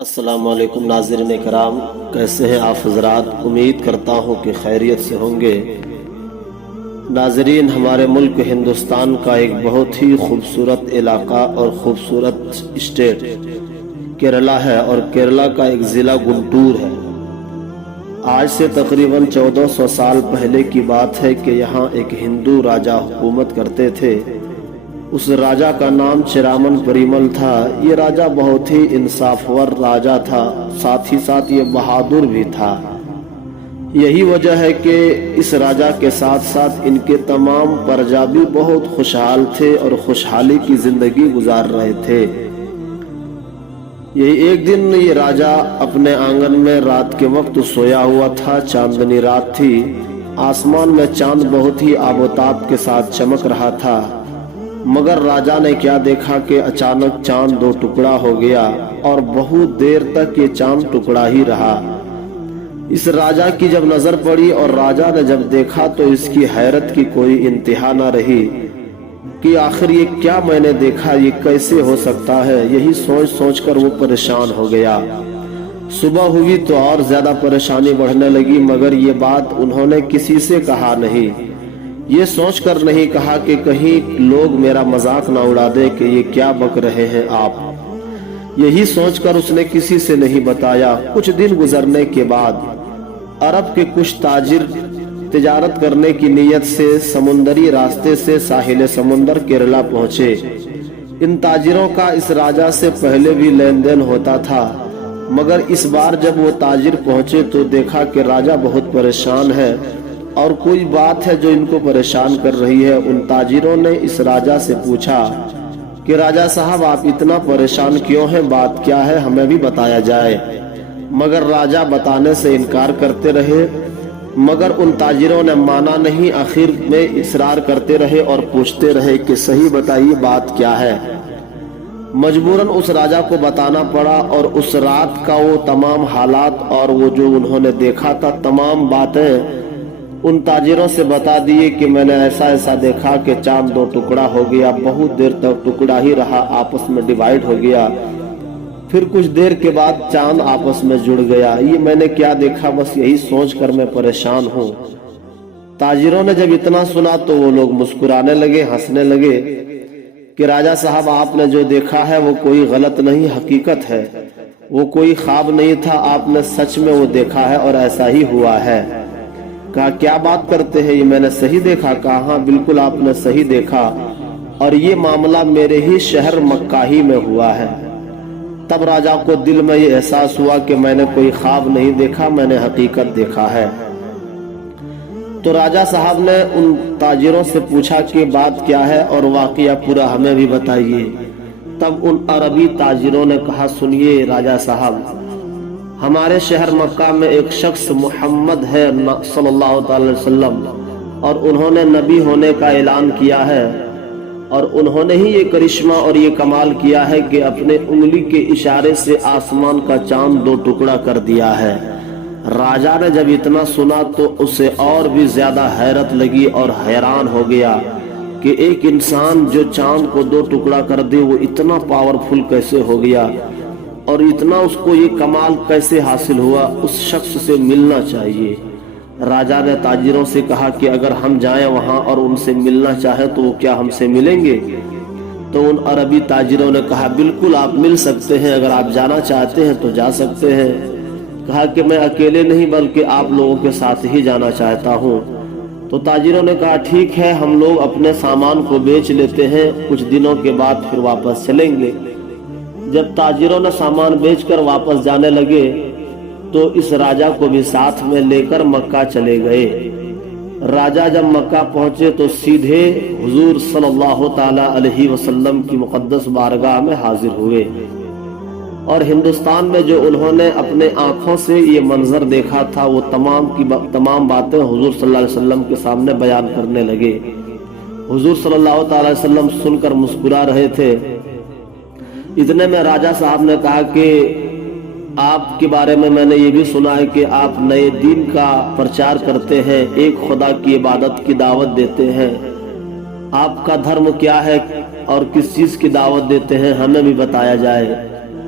السلام علیکم ناظرین کرام، کیسے ہیں آپ حضرات؟ امید کرتا ہوں کہ خیریت سے ہوں گے۔ ناظرین، ہمارے ملک ہندوستان کا ایک بہت ہی خوبصورت علاقہ اور خوبصورت اسٹیٹ کیرلا ہے، اور کیرلا کا ایک ضلع گنٹور ہے۔ آج سے تقریباً 1400 سال پہلے کی بات ہے کہ یہاں ایک ہندو راجا حکومت کرتے تھے۔ اس راجا کا نام چرامن پریمل تھا۔ یہ راجا بہت ہی انصافور راجا تھا، ساتھ ہی ساتھ یہ بہادر بھی تھا۔ یہی وجہ ہے کہ اس راجا کے ساتھ ساتھ ان کے تمام پرجا بھی بہت خوشحال تھے اور خوشحالی کی زندگی گزار رہے تھے۔ یہی ایک دن یہ راجا اپنے آنگن میں رات کے وقت سویا ہوا تھا۔ چاندنی رات تھی، آسمان میں چاند بہت ہی آب و تاب کے ساتھ چمک رہا تھا، مگر راجا نے کیا دیکھا کہ اچانک چاند دو ٹکڑا ہو گیا اور بہت دیر تک یہ چاند ٹکڑا ہی رہا۔ اس راجا کی جب نظر پڑی اور راجا نے جب دیکھا تو اس کی حیرت کی کوئی انتہا نہ رہی کہ آخر یہ کیا میں نے دیکھا، یہ کیسے ہو سکتا ہے۔ یہی سوچ سوچ کر وہ پریشان ہو گیا۔ صبح ہوئی تو اور زیادہ پریشانی بڑھنے لگی، مگر یہ بات انہوں نے کسی سے کہا نہیں۔ یہ سوچ کر نہیں کہا کہ کہیں لوگ میرا مذاق نہ اڑا دے کہ یہ کیا بک رہے ہیں آپ۔ یہی سوچ کر اس نے کسی سے نہیں بتایا۔ کچھ دن گزرنے کے بعد عرب کے کچھ تاجر تجارت کرنے کی نیت سے سمندری راستے سے ساحل سمندر کیرلا پہنچے۔ ان تاجروں کا اس راجا سے پہلے بھی لین دین ہوتا تھا، مگر اس بار جب وہ تاجر پہنچے تو دیکھا کہ راجا بہت پریشان ہے اور کوئی بات ہے جو ان کو پریشان کر رہی ہے۔ ان تاجروں نے اس راجا سے پوچھا کہ راجا صاحب آپ اتنا پریشان کیوں ہیں، بات کیا ہے، ہمیں بھی بتایا جائے۔ مگر راجا بتانے سے انکار کرتے رہے، مگر ان تاجروں نے مانا نہیں۔ آخر میں اصرار کرتے رہے اور پوچھتے رہے کہ صحیح بتائیے بات کیا ہے۔ مجبوراً اس راجا کو بتانا پڑا، اور اس رات کا وہ تمام حالات اور وہ جو انہوں نے دیکھا تھا تمام باتیں ان تاجروں سے بتا دیے کہ میں نے ایسا ایسا دیکھا کہ چاند دو ٹکڑا ہو گیا، بہت دیر تک ٹکڑا ہی رہا، آپس میں ڈیوائیڈ ہو گیا، پھر کچھ دیر کے بعد چاند آپس میں جڑ گیا۔ یہ میں نے کیا دیکھا، بس یہی سوچ کر میں پریشان ہوں۔ تاجروں نے جب اتنا سنا تو وہ لوگ مسکرانے لگے، ہنسنے لگے کہ راجا صاحب آپ نے جو دیکھا ہے وہ کوئی غلط نہیں، حقیقت ہے، وہ کوئی خواب نہیں تھا، آپ نے سچ میں وہ دیکھا ہے اور ایسا ہی ہوا ہے۔ کہا کیا بات کرتے ہیں، یہ میں نے صحیح دیکھا؟ کہا ہاں بالکل آپ نے صحیح دیکھا، اور یہ معاملہ میرے ہی شہر مکہ ہی میں ہوا ہے۔ تب راجا کو دل میں یہ احساس ہوا کہ میں نے کوئی خواب نہیں دیکھا، میں نے حقیقت دیکھا ہے۔ تو راجا صاحب نے ان تاجروں سے پوچھا کہ بات کیا ہے اور واقعہ پورا ہمیں بھی بتائیے۔ تب ان عربی تاجروں نے کہا سنیے راجا صاحب، ہمارے شہر مکہ میں ایک شخص محمد ہے صلی اللہ تعالی وسلم، اور انہوں نے نبی ہونے کا اعلان کیا ہے، اور انہوں نے ہی یہ کرشمہ اور یہ کمال کیا ہے کہ اپنے انگلی کے اشارے سے آسمان کا چاند دو ٹکڑا کر دیا ہے۔ راجا نے جب اتنا سنا تو اسے اور بھی زیادہ حیرت لگی اور حیران ہو گیا کہ ایک انسان جو چاند کو دو ٹکڑا کر دے وہ اتنا پاورفل کیسے ہو گیا، اور اتنا اس کو یہ کمال کیسے حاصل ہوا، اس شخص سے ملنا چاہیے۔ راجا نے تاجروں سے کہا کہ اگر ہم جائیں وہاں اور ان سے ملنا چاہیں تو وہ کیا ہم سے ملیں گے؟ تو ان عربی تاجروں نے کہا بالکل آپ مل سکتے ہیں، اگر آپ جانا چاہتے ہیں تو جا سکتے ہیں۔ کہا کہ میں اکیلے نہیں بلکہ آپ لوگوں کے ساتھ ہی جانا چاہتا ہوں۔ تو تاجروں نے کہا ٹھیک ہے، ہم لوگ اپنے سامان کو بیچ لیتے ہیں، کچھ دنوں کے بعد پھر واپس چلیں گے۔ جب تاجروں نے سامان بیچ کر واپس جانے لگے تو اس راجا کو بھی ساتھ میں لے کر مکہ چلے گئے۔ راجا جب مکہ پہنچے تو سیدھے حضور صلی اللہ تعالی علیہ وسلم کی مقدس بارگاہ میں حاضر ہوئے، اور ہندوستان میں جو انہوں نے اپنے آنکھوں سے یہ منظر دیکھا تھا وہ تمام کی تمام باتیں حضور صلی اللہ علیہ وسلم کے سامنے بیان کرنے لگے۔ حضور صلی اللہ تعالی وسلم سن کر مسکرا رہے تھے۔ اتنے میں راجا صاحب نے کہا کہ آپ کے بارے میں نے یہ بھی سنا ہے کہ آپ نئے دین کا پرچار کرتے ہیں، ایک خدا کی عبادت کی دعوت دیتے ہیں، آپ کا دھرم کیا ہے اور کس چیز کی دعوت دیتے ہیں، ہمیں بھی بتایا جائے۔